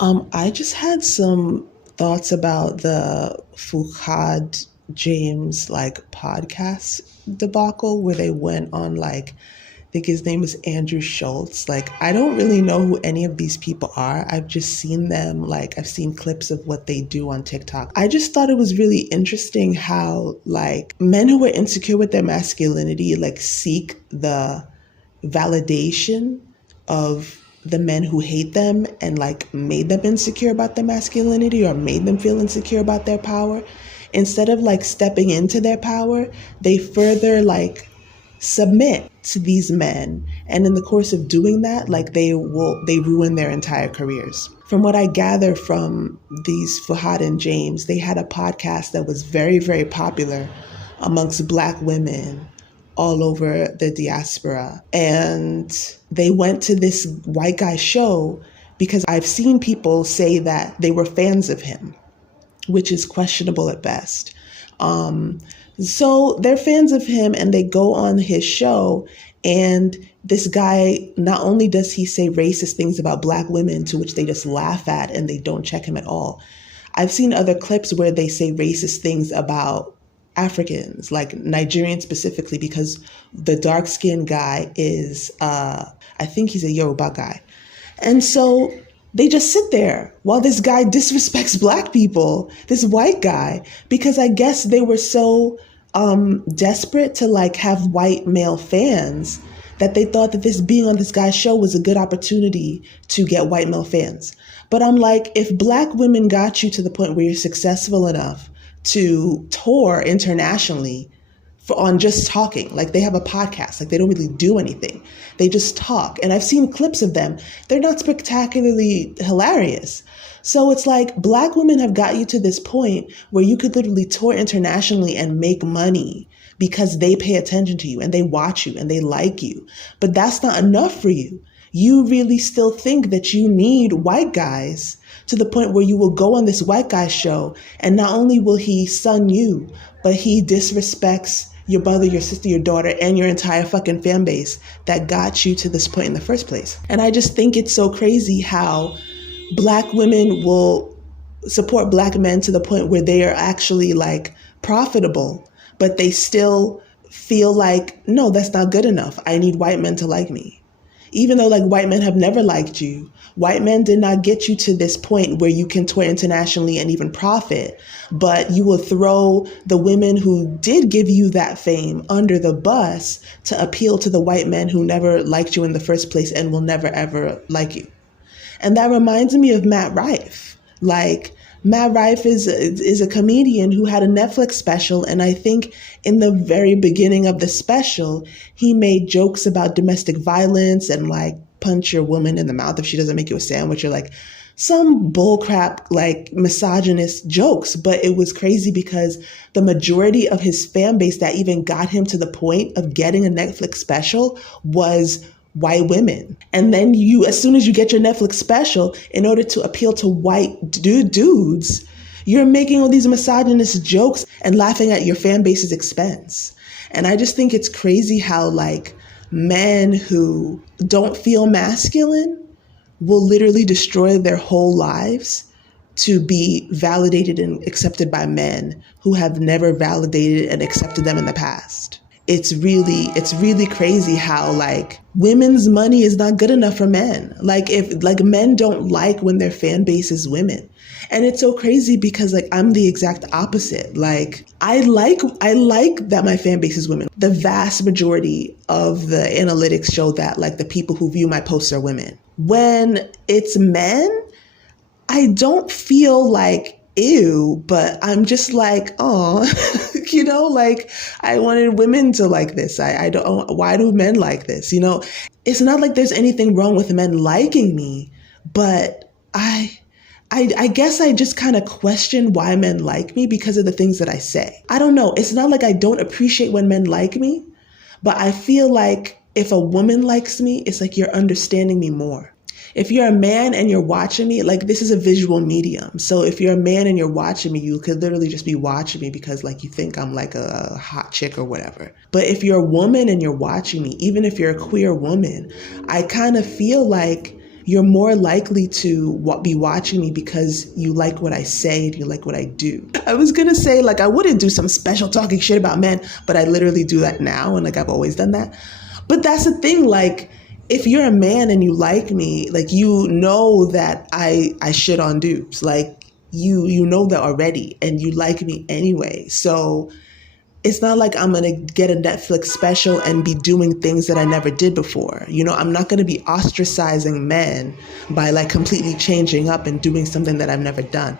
I just had some thoughts about the Fuhad James podcast debacle where they went on I think his name is Andrew Schultz. I don't really know who any of these people are. I've just seen them, I've seen clips of what they do on TikTok. I just thought it was really interesting how men who are insecure with their masculinity seek the validation of the men who hate them and made them insecure about their masculinity or made them feel insecure about their power. Instead of stepping into their power, they further submit to these men, and in the course of doing that, they ruin their entire careers. From what I gather from these Fuhad and James, they had a podcast that was very, very popular amongst Black women all over the diaspora, and they went to this white guy show because I've seen people say that they were fans of him, which is questionable at best. So they're fans of him and they go on his show, and this guy, not only does he say racist things about Black women to which they just laugh at and they don't check him at all. I've seen other clips where they say racist things about Africans, Nigerians specifically, because the dark-skinned guy is, I think he's a Yoruba guy. And so they just sit there while this guy disrespects Black people, this white guy, because I guess they were so desperate to have white male fans that they thought that this being on this guy's show was a good opportunity to get white male fans. But I'm if Black women got you to the point where you're successful enough to tour internationally on just talking, they have a podcast, they don't really do anything. They just talk. And I've seen clips of them. They're not spectacularly hilarious. So it's Black women have got you to this point where you could literally tour internationally and make money because they pay attention to you and they watch you and they like you. But that's not enough for you. You really still think that you need white guys to the point where you will go on this white guy show, and not only will he sun you, but he disrespects your brother, your sister, your daughter, and your entire fucking fan base that got you to this point in the first place. And I just think it's so crazy how Black women will support Black men to the point where they are actually profitable, but they still feel no, that's not good enough. I need white men to like me. Even though white men have never liked you, white men did not get you to this point where you can tour internationally and even profit, but you will throw the women who did give you that fame under the bus to appeal to the white men who never liked you in the first place and will never ever like you. And that reminds me of Matt Rife. Matt Rife is a comedian who had a Netflix special, and I think in the very beginning of the special, he made jokes about domestic violence and punch your woman in the mouth if she doesn't make you a sandwich, or some bullcrap misogynist jokes. But it was crazy because the majority of his fan base that even got him to the point of getting a Netflix special was white women. And then as soon as you get your Netflix special, in order to appeal to white dudes, you're making all these misogynist jokes and laughing at your fan base's expense. And I just think it's crazy how men who don't feel masculine will literally destroy their whole lives to be validated and accepted by men who have never validated and accepted them in the past. It's really crazy how women's money is not good enough for men. If men don't like when their fan base is women. And it's so crazy because I'm the exact opposite. I like that my fan base is women. The vast majority of the analytics show that the people who view my posts are women. When it's men, I don't feel ew, but I'm just oh, I wanted women to like this. I don't, why do men like this? It's not there's anything wrong with men liking me, but I guess I just kind of question why men like me because of the things that I say. I don't know. It's not I don't appreciate when men like me, but I feel if a woman likes me, it's you're understanding me more. If you're a man and you're watching me, this is a visual medium. So if you're a man and you're watching me, you could literally just be watching me because you think I'm a hot chick or whatever. But if you're a woman and you're watching me, even if you're a queer woman, I kind of feel you're more likely to be watching me because you like what I say and you like what I do. I was gonna say, like, I wouldn't do some special talking shit about men, but I literally do that now, and like I've always done that. But that's the thing, like, if you're a man and you like me, like, you know that I shit on dudes. Like, you know that already, and you like me anyway. So it's not like I'm going to get a Netflix special and be doing things that I never did before. You know, I'm not going to be ostracizing men by like completely changing up and doing something that I've never done.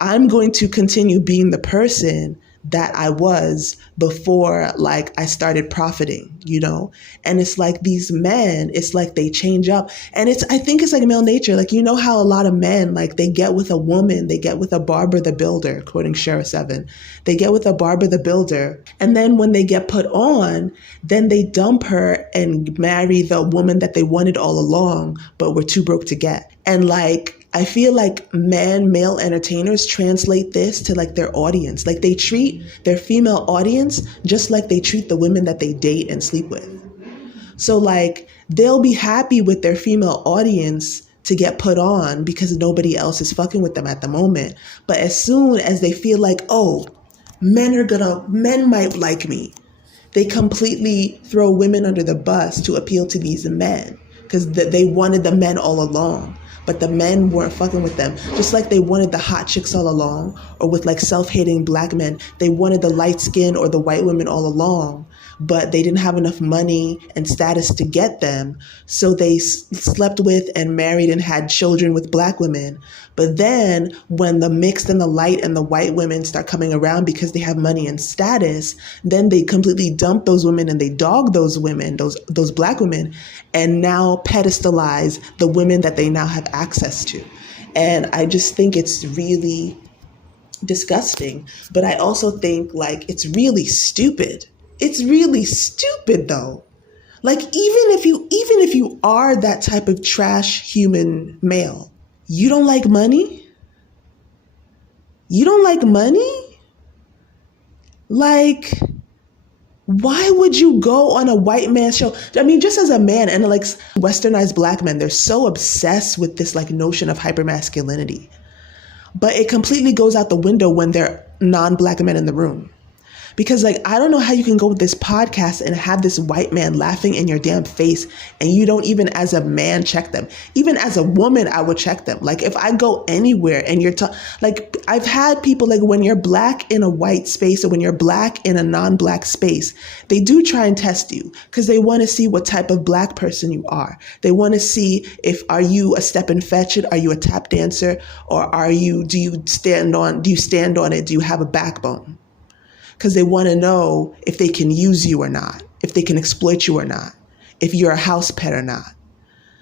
I'm going to continue being the person that I was before, like, I started profiting, you know? And it's like these men, it's like they change up. And I think it's like male nature. Like, you know how a lot of men, like, they get with a woman, they get with a Barbara the Builder, quoting Shara 7. They get with a Barbara the Builder. And then when they get put on, then they dump her and marry the woman that they wanted all along, but were too broke to get. And like, I feel like male entertainers translate this to like their audience. Like, they treat their female audience just like they treat the women that they date and sleep with. So like, they'll be happy with their female audience to get put on because nobody else is fucking with them at the moment. But as soon as they feel like, oh, men might like me, they completely throw women under the bus to appeal to these men because they wanted the men all along. But the men weren't fucking with them. Just like they wanted the hot chicks all along, or with like self-hating black men, they wanted the light skin or the white women all along, but they didn't have enough money and status to get them. So they slept with and married and had children with black women. But then when the mixed and the light and the white women start coming around because they have money and status, then they completely dump those women and they dog those women, those black women, and now pedestalize the women that they now have access to. And I just think it's really disgusting. But I also think like it's really stupid. It's really stupid though. Like, even if you are that type of trash human male, you don't like money? You don't like money? Like, why would you go on a white man's show? I mean, just as a man, and like westernized black men, they're so obsessed with this like notion of hypermasculinity. But it completely goes out the window when they're non-black men in the room. Because like, I don't know how you can go with this podcast and have this white man laughing in your damn face and you don't even as a man check them. Even as a woman, I would check them. Like, if I go anywhere and you're like, I've had people like, when you're black in a white space or when you're black in a non-black space, they do try and test you because they want to see what type of black person you are. They want to see are you a step and fetch it? Are you a tap dancer? Or do you stand on it? Do you have a backbone? Because they want to know if they can use you or not, if they can exploit you or not, if you're a house pet or not.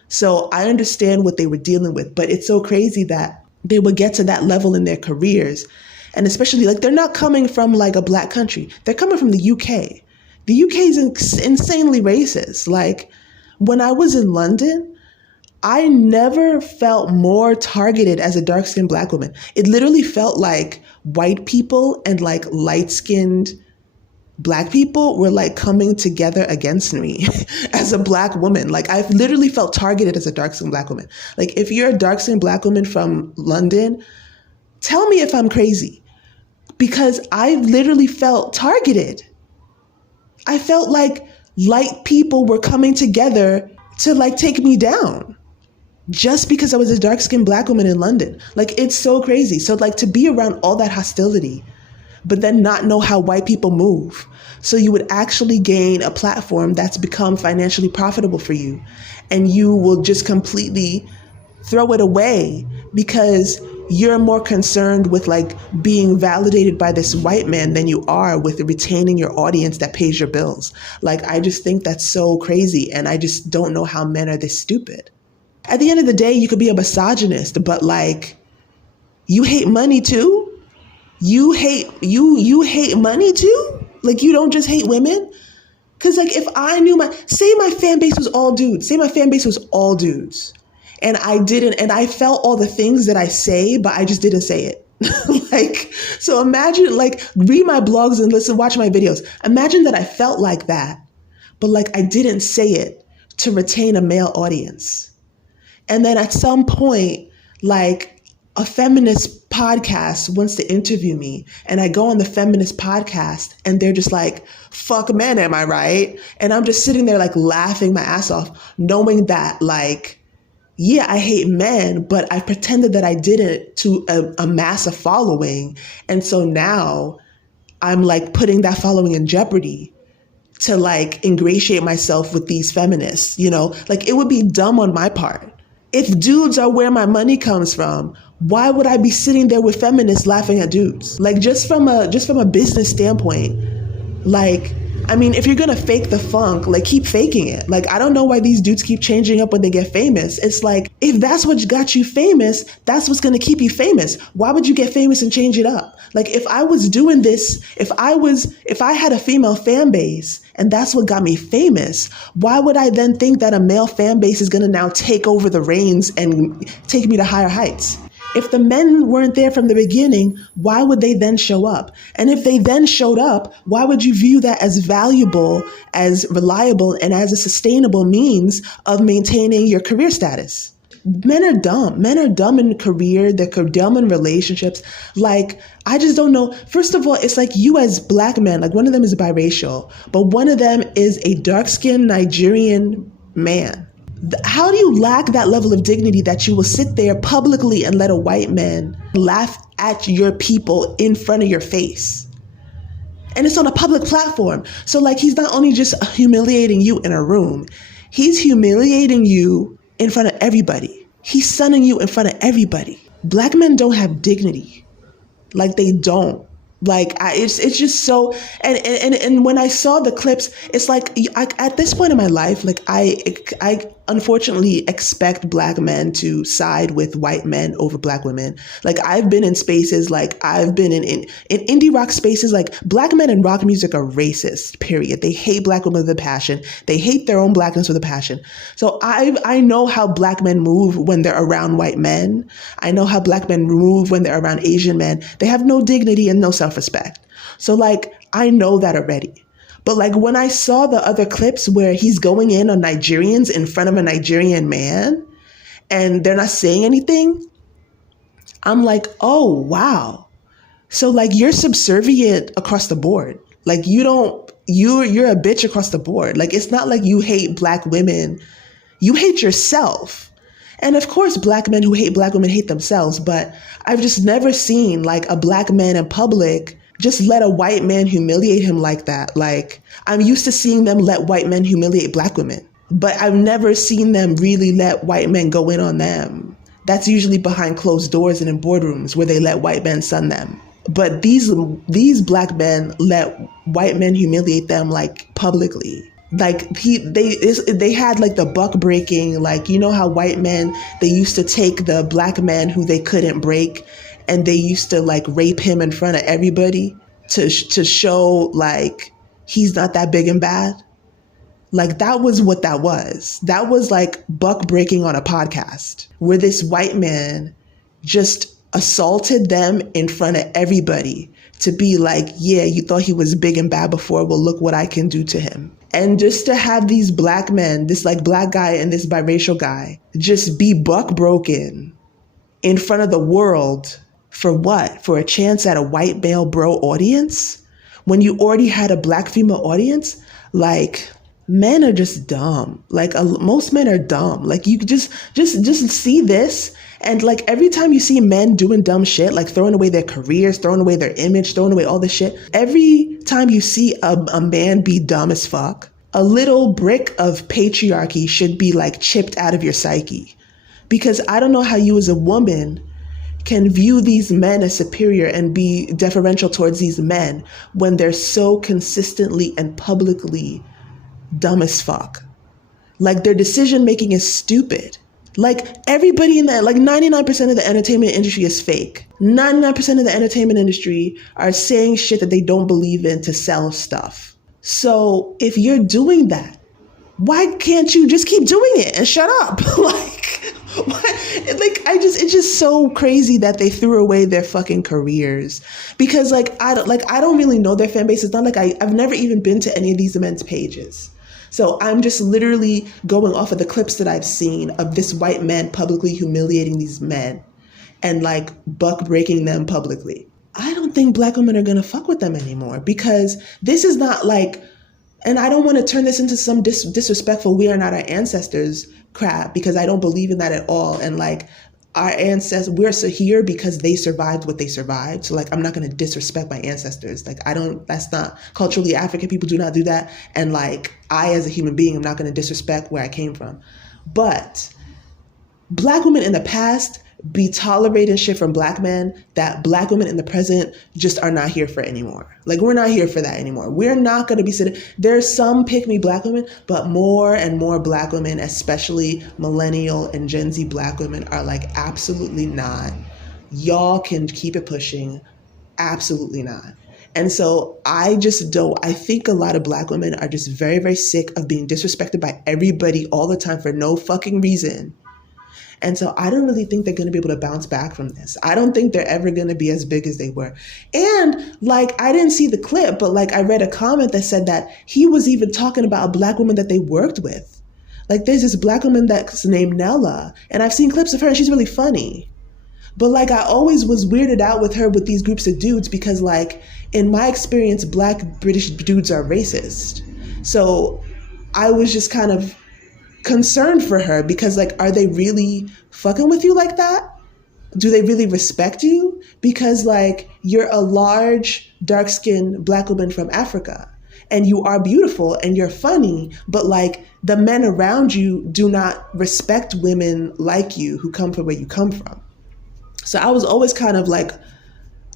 So I understand what they were dealing with, but it's so crazy that they would get to that level in their careers. And especially like, they're not coming from like a black country. They're coming from the UK. The UK is insanely racist. Like, when I was in London, I never felt more targeted as a dark-skinned black woman. It literally felt like white people and like light-skinned black people were like coming together against me as a black woman. Like, I've literally felt targeted as a dark-skinned black woman. Like, if you're a dark-skinned black woman from London, tell me if I'm crazy, because I literally felt targeted. I felt like light people were coming together to like take me down. Just because I was a dark-skinned black woman in London. Like, it's so crazy. So like, to be around all that hostility, but then not know how white people move. So you would actually gain a platform that's become financially profitable for you. And you will just completely throw it away because you're more concerned with like being validated by this white man than you are with retaining your audience that pays your bills. Like, I just think that's so crazy. And I just don't know how men are this stupid. At the end of the day, you could be a misogynist, but like, you hate money too? You hate money too? Like, you don't just hate women? Cause like, if I knew say my fan base was all dudes, and I felt all the things that I say, but I just didn't say it. Like, so imagine, like, read my blogs and watch my videos. Imagine that I felt like that, but like, I didn't say it to retain a male audience. And then at some point, like a feminist podcast wants to interview me, and I go on the feminist podcast and they're just like, fuck men, am I right? And I'm just sitting there like laughing my ass off, knowing that like, yeah, I hate men, but I pretended that I didn't to amass a following. And so now I'm like putting that following in jeopardy to like ingratiate myself with these feminists, you know, like it would be dumb on my part. If dudes are where my money comes from, why would I be sitting there with feminists laughing at dudes? Like just from a business standpoint, like, I mean, if you're gonna fake the funk, like keep faking it. Like, I don't know why these dudes keep changing up when they get famous. It's like, if that's what got you famous, that's what's gonna keep you famous. Why would you get famous and change it up? Like, if I was doing this, if I had a female fan base and that's what got me famous, why would I then think that a male fan base is gonna now take over the reins and take me to higher heights? If the men weren't there from the beginning, why would they then show up? And if they then showed up, why would you view that as valuable, as reliable, and as a sustainable means of maintaining your career status? Men are dumb. Men are dumb in career. They're dumb in relationships. Like, I just don't know. First of all, it's like you as black men, like one of them is biracial, but one of them is a dark-skinned Nigerian man. How do you lack that level of dignity that you will sit there publicly and let a white man laugh at your people in front of your face? And it's on a public platform. So like, he's not only just humiliating you in a room, he's humiliating you in front of everybody. He's sunning you in front of everybody. Black men don't have dignity. Like, they don't. Like, it's just so, and when I saw the clips, it's like, at this point in my life, like I unfortunately expect black men to side with white men over black women. Like, I've been in spaces, like I've been in indie rock spaces, like black men in rock music are racist, period. They hate black women with a passion. They hate their own blackness with a passion. So I know how black men move when they're around white men. I know how black men move when they're around Asian men. They have no dignity and no self-respect. So like, I know that already. But like, when I saw the other clips where he's going in on Nigerians in front of a Nigerian man and they're not saying anything, I'm like, oh, wow. So like, you're subservient across the board. Like, you're a bitch across the board. Like, it's not like you hate black women. You hate yourself. And of course, black men who hate black women hate themselves. But I've just never seen like a black man in public just let a white man humiliate him like that. Like, I'm used to seeing them let white men humiliate black women, but I've never seen them really let white men go in on them. That's usually behind closed doors and in boardrooms where they let white men sun them. But these black men let white men humiliate them like publicly. Like, they had like the buck breaking, like, you know how white men, they used to take the black men who they couldn't break and they used to like rape him in front of everybody to show like he's not that big and bad. Like, that was what that was. That was like buck breaking on a podcast where this white man just assaulted them in front of everybody to be like, yeah, you thought he was big and bad before. Well, look what I can do to him. And just to have these black men, this like black guy and this biracial guy, just be buck broken in front of the world. For what? For a chance at a white male bro audience? When you already had a black female audience? Like, men are just dumb. Like, most men are dumb. Like, you just see this. And like, every time you see men doing dumb shit, like throwing away their careers, throwing away their image, throwing away all this shit, every time you see a man be dumb as fuck, a little brick of patriarchy should be like chipped out of your psyche. Because I don't know how you as a woman can view these men as superior and be deferential towards these men when they're so consistently and publicly dumb as fuck. Like, their decision making is stupid. Like, everybody in that, like 99% of the entertainment industry is fake. 99% of the entertainment industry are saying shit that they don't believe in to sell stuff. So if you're doing that, why can't you just keep doing it and shut up? Like, why? Like, it's just so crazy that they threw away their fucking careers because I don't really know their fan base. It's not like I've never even been to any of these men's pages. So I'm just literally going off of the clips that I've seen of this white man publicly humiliating these men and like buck breaking them publicly. I don't think black women are gonna fuck with them anymore, because this is not like, and I don't want to turn this into some disrespectful "we are not our ancestors" crap, because I don't believe in that at all. And like, our ancestors, we're so here because they survived what they survived. So like, I'm not going to disrespect my ancestors. Like, that's not culturally African. People do not do that. And like, I as a human being, I'm not going to disrespect where I came from. But black women in the past be tolerating shit from black men that black women in the present just are not here for anymore. Like, we're not here for that anymore. We're not going to be sitting. There's some pick-me black women, but more and more black women, especially millennial and Gen Z black women, are like, absolutely not. Y'all can keep it pushing. Absolutely not. And so I think a lot of black women are just very, very sick of being disrespected by everybody all the time for no fucking reason. And so I don't really think they're going to be able to bounce back from this. I don't think they're ever going to be as big as they were. And like, I didn't see the clip, but like, I read a comment that said that he was even talking about a black woman that they worked with. Like, there's this black woman that's named Nella, and I've seen clips of her and she's really funny. But like, I always was weirded out with her with these groups of dudes because like, in my experience, black British dudes are racist. So I was just kind of concerned for her because like, are they really fucking with you like that? Do they really respect you? Because like, you're a large, dark-skinned black woman from Africa and you are beautiful and you're funny, but like, the men around you do not respect women like you who come from where you come from. So I was always kind of like,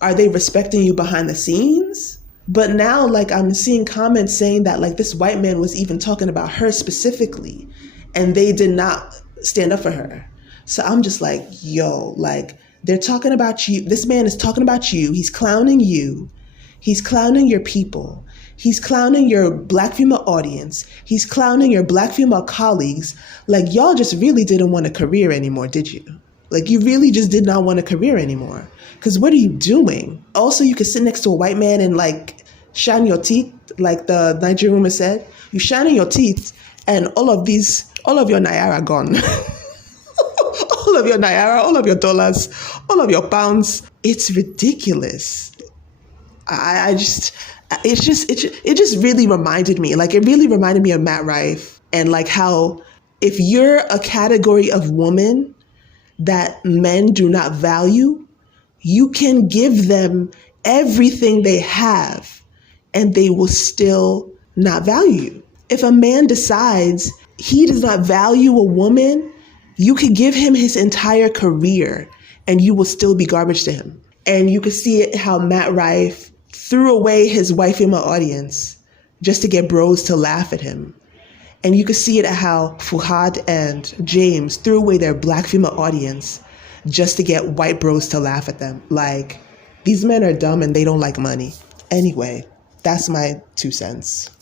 are they respecting you behind the scenes? But now like, I'm seeing comments saying that like, this white man was even talking about her specifically, and they did not stand up for her. So I'm just like, yo, like, they're talking about you. This man is talking about you. He's clowning you. He's clowning your people. He's clowning your black female audience. He's clowning your black female colleagues. Like, y'all just really didn't want a career anymore, did you? Like, you really just did not want a career anymore. Because what are you doing? Also, you could sit next to a white man and like shine your teeth, like the Nigerian woman said. You shining your teeth and all of your naira gone. All of your naira, all of your dollars, all of your pounds. It's ridiculous. It just really reminded me, like, it really reminded me of Matt Rife and like how if you're a category of woman that men do not value, you can give them everything they have and they will still not value you. If a man decides he does not value a woman, you could give him his entire career and you will still be garbage to him. And you could see it how Matt Rife threw away his white female audience just to get bros to laugh at him. And you could see it at how Fuhad and James threw away their black female audience just to get white bros to laugh at them. Like, these men are dumb and they don't like money. Anyway, that's my 2 cents.